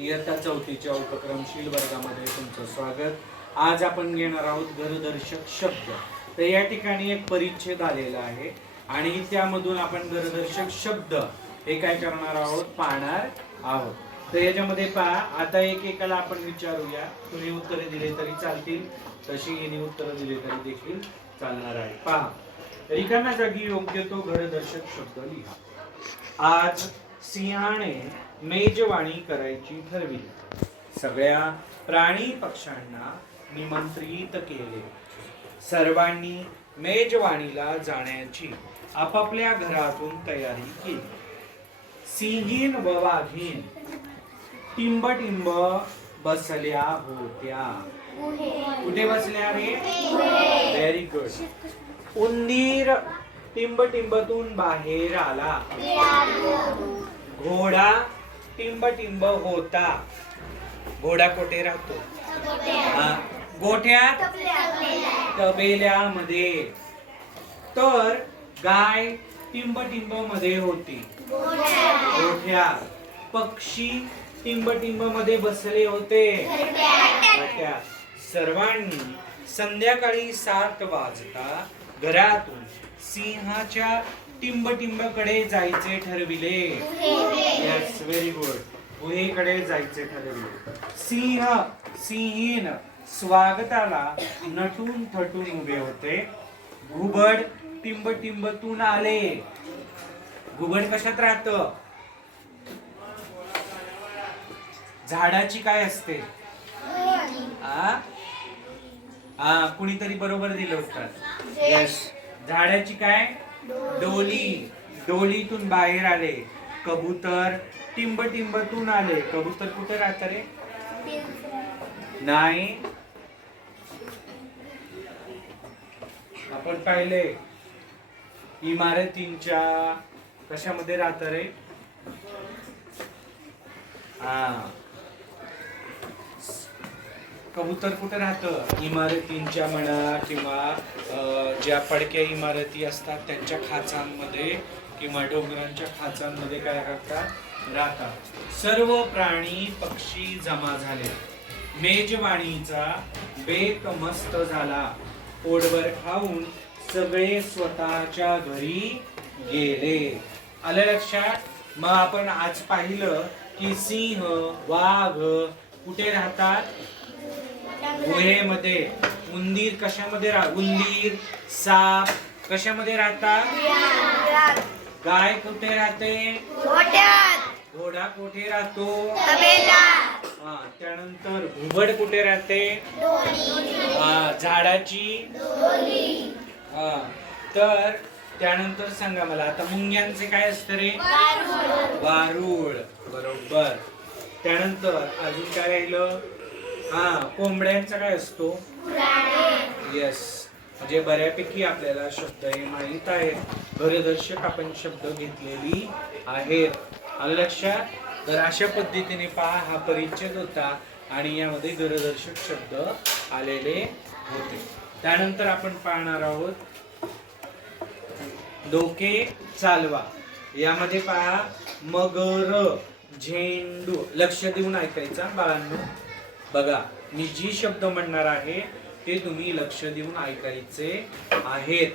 इयत्ता चौथीच्या उपक्रमशील वर्गामध्ये तुमचं स्वागत. आज आपण घेणार आहोत घरदर्शक शब्द. तर या ठिकाणी एक परिच्छेद आलेला आहे आणि त्यामधून आपण घरदर्शक शब्द हे काय करणार आहोत? पाहणार आहोत. तर याच्यामध्ये पहा आता एक एकाला आपण विचारूया. तुम्ही उत्तरे दिले तरी चालतील. तशी हिने उत्तरं दिले तरी देखील चालणार आहे. पहा. रिकाम्या जागी योग्य तो घरदर्शक शब्द लिहा. आज सिंहाने मेजवाणी करायची ठरविली. सगळ्या प्राणी पक्ष्यांना निमंत्रित केले. सर्वांनी मेजवाणीला जाण्याची आपापल्या घरातून तयारी केली. सिंहीन व वाघीन टिंबटिंब बसल्या होत्या. कुठे बसल्या रे व्हेरी गुड उंदीर टिंबटिंबतून बाहेर आला. घोडा टिंब टिंब होता. घोडा कोठे राहतो? गोठ्यात? तबेल्यामध्ये. तर गाय टिंब टिंबमध्ये होती. गोठ्यात. पक्षी टिंब टिंबमध्ये बसले होते. सर्वांनी संध्याकाळी सात वाजता घरातून सिंहाच्या टिंब टिंबकडे जायचे ठरविले. येस व्हेरी गुड गुहेकडे जायचे ठरविले. सिंह सिंहीन स्वागताला नटून थटून उभे होते. घुबड टिंब टिंबतून आले. घुबड कशात राहत? झाडाची काय असते? आ? कुणीतरी बरोबर दिलं होतं येस झाडाची काय? डोली डोलीतून बाहेर आले. कबूतर टिंब टिंबतून आले. कबूतर कुठे राहत रे? नाही. आपण पाहिले. इमारतींच्या कशामध्ये राहत रे? हा. कबूतर कुठे राहतं? इमारतींच्या म्हणा किंवा ज्या पडक्या इमारती असतात त्यांच्या खाचांमध्ये किंवा डोंगरांच्या खाचांमध्ये काय करतात राहतात. सर्व प्राणी पक्षी जमा झाले. मेजवाणीचा बेक मस्त झाला. पोटभर खाऊन सगळे स्वतःच्या घरी गेले. आलं लक्षात? मग आपण आज पाहिलं की सिंह वाघ कुठे राहतात? गुहेमध्ये उंदीर कशामध्ये राह उंदीर साप कशामध्ये राहतात? गाय कुठे राहते? घोडा कुठे राहतो? हा त्यानंतर घुबड कुठे राहते? झाडाची? हा तर त्यानंतर सांगा मला आता मुंग्यांचे काय असतं रे? वारुळ बरोबर. त्यानंतर अजून काय राहिलं? हा कोंबड्यांचा काय असतो. येस म्हणजे बऱ्यापैकी आपल्याला शब्द हे माहीत आहेत. घरदर्शक आपण शब्द घेतलेली आहेत. आलं लक्षात तर अशा पद्धतीने पहा हा परिच्छेद होता आणि यामध्ये घरदर्शक शब्द आलेले होते. त्यानंतर आपण पाहणार आहोत डोके चालवा. यामध्ये पहा मगर झेंडू. लक्ष देऊन ऐकायचा बाळांनो. बघा मी जी शब्द म्हणणार आहे ते तुम्ही लक्ष देऊन ऐकायचे आहेत.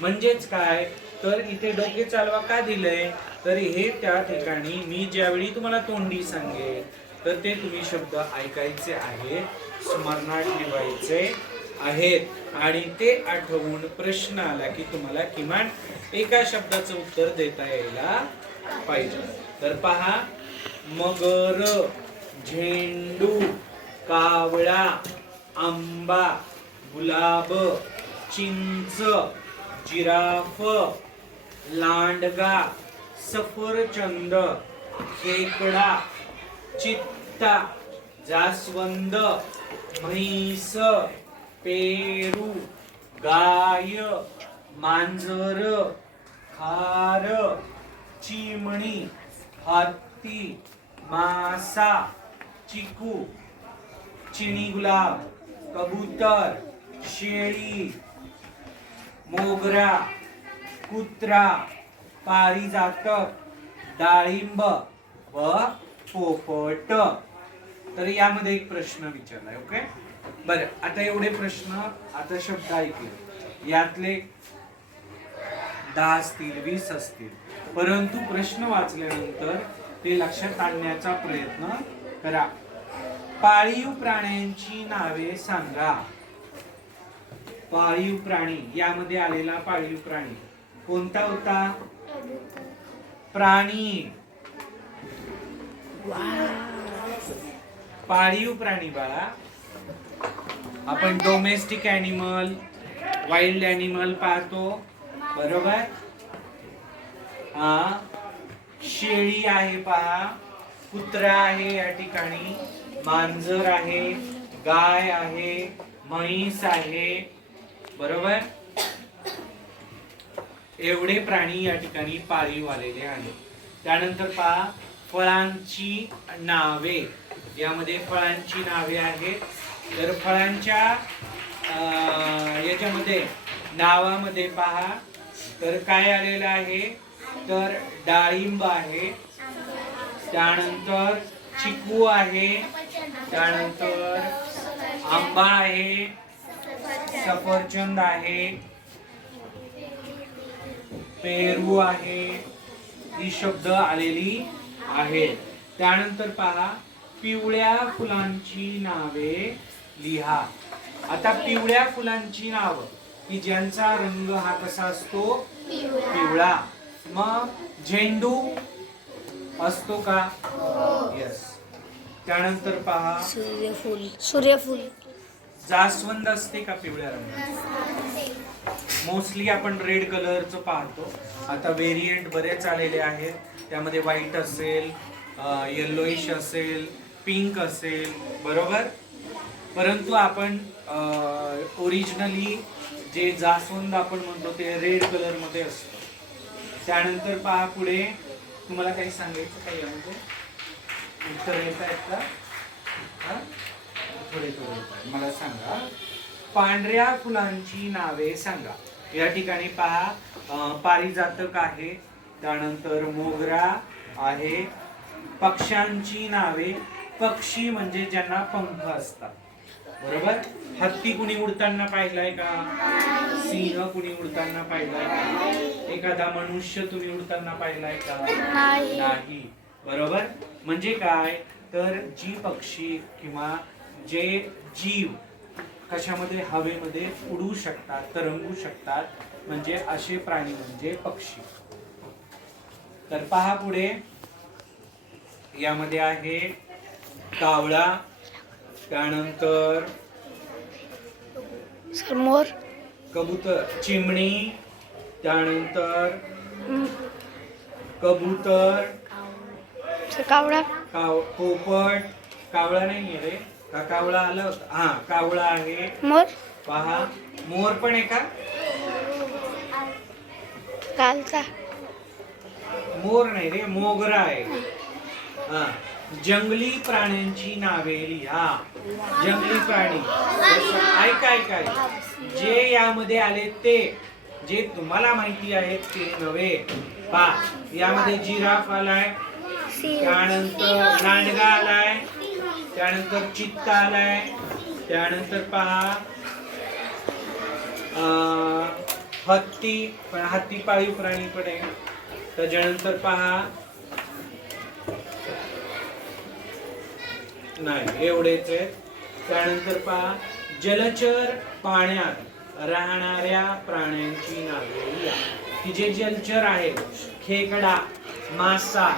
म्हणजेच काय? तर इथे डोके चालवा का दिलंय? तर हे त्या ठिकाणी मी ज्यावेळी तुम्हाला तोंडी सांगेल तर ते तुम्ही शब्द ऐकायचे आहेत स्मरणात ठेवायचे आहेत. आणि ते आठवून प्रश्न आला की तुम्हाला किमान एका शब्दाचं उत्तर देता यायला पाहिजे. तर पहा मगर झेंडू. कावळा आंबा गुलाब चिंच जिराफ लांडगा सफरचंद खेकडा चित्ता जास्वंद म्हैस पेरू गाय मांजर खार चिमणी हत्ती मासा चिकू चिनी गुलाब कबूतर शेळी मोगरा कुत्रा पारिजातक डाळिंब व पोपट. तर यामध्ये एक प्रश्न विचारलाय ओके? बरं आता एवढे प्रश्न आता शब्द ऐकले. यातले दहा असतील वीस असतील. परंतु प्रश्न वाचल्यानंतर ते लक्षात आणण्याचा प्रयत्न करा. पाळीव प्राण्यांची नावे सांगा. पाळीव प्राणी यामध्ये आलेला पाळीव प्राणी. कोणता होता? प्राणी. पाळीव प्राणी बाळा. आपण डोमेस्टिक अॅनिमल वाईल्ड अॅनिमल पाहतो. बरोबर? हा. शेळी आहे पहा. कुत्रा आहे या ठिकाणी मांजर आहे गाय आहे म्हैस आहे. बरोबर? एवढे प्राणी या ठिकाणी पाळीव आलेले आहेत. त्यानंतर पहा फळांची नावे. यामध्ये फळांची नावे आहेत. तर फळांच्या याच्यामध्ये नावामध्ये पहा. तर काय आलेलं आहे? तर डाळिंब आहे. त्यानंतर चिकू आहे त्यानंतर आंबा आहे सफरचंद आहे पेरू आहे ही शब्द आलेली आहेत. त्यानंतर पहा पिवळ्या फुलांची नावे लिहा. आता पिवळ्या फुलांची नाव की ज्यांचा रंग हा कसा असतो? पिवळा. मग झेंडू असतो का? येस त्यानंतर पहा. सूर्यफूल. सूर्यफूल. जास्वंद असते का पिवळ्या रंगाची? मोस्टली आपण रेड कलरचं पाहतो. आता व्हेरियंट बरेच आलेले आहेत. त्यामध्ये व्हाईट असेल येल्लोइश असेल पिंक असेल. बरोबर? परंतु आपण ओरिजिनली जे जास्वंद आपण म्हणतो ते रेड कलरमध्ये असतं. त्यानंतर पहा पुढे. तुम्हाला काही सांगायचं काही म्हणजे? उत्तर येत आहेत का? थोडे थोडे मला सांगा. पांढऱ्या फुलांची नावे सांगा. या ठिकाणी पहा पारिजातक आहे त्यानंतर मोगरा आहे पक्ष्यांची नावे पक्षी म्हणजे ज्यांना पंख असतात. बरोबर? हत्ती कुणी उडताना पाहिलाय का? सिंह कुणी उडताना पाहिलाय का? एखादा मनुष्य तुम्ही उडताना पाहिलाय का? नाही. बरोबर? म्हणजे काय? तर जी पक्षी किंवा जे जीव कशामध्ये हवेमध्ये उडू शकतात तरंगू शकतात म्हणजे असे प्राणी म्हणजे पक्षी. तर पहा पुढे. यामध्ये आहे कावळा त्यानंतर सर मोर कबूतर चिमणी. त्यानंतर कबूतर. कावळा. काव पोपट. कावळा नाही रे. का कावळा आलं? होतं? हा कावळा आहे. मोर. पहा. मोर पण आहे का? कालचा. मोर नाही रे मोगरा आहे. हा. जंगली प्राण्यांची नावे लिहा. जंगली प्राणी. ऐका ऐका जे यामध्ये आले ते जे तुम्हाला माहिती आहेत ते नव्हे. पा यामध्ये जिराफ आलाय त्यानंतर लांडगा आलाय त्यानंतर चित्ता आलाय त्यानंतर पहा हत्ती पण हत्ती पाळीव प्राणी पण आहे. त्याच्यानंतर पहा नाही एवढेच आहेत. त्यानंतर पहा जलचर पाण्यात राहणाऱ्या प्राण्यांची नावे की जे जलचर आहेत खेकडा मासा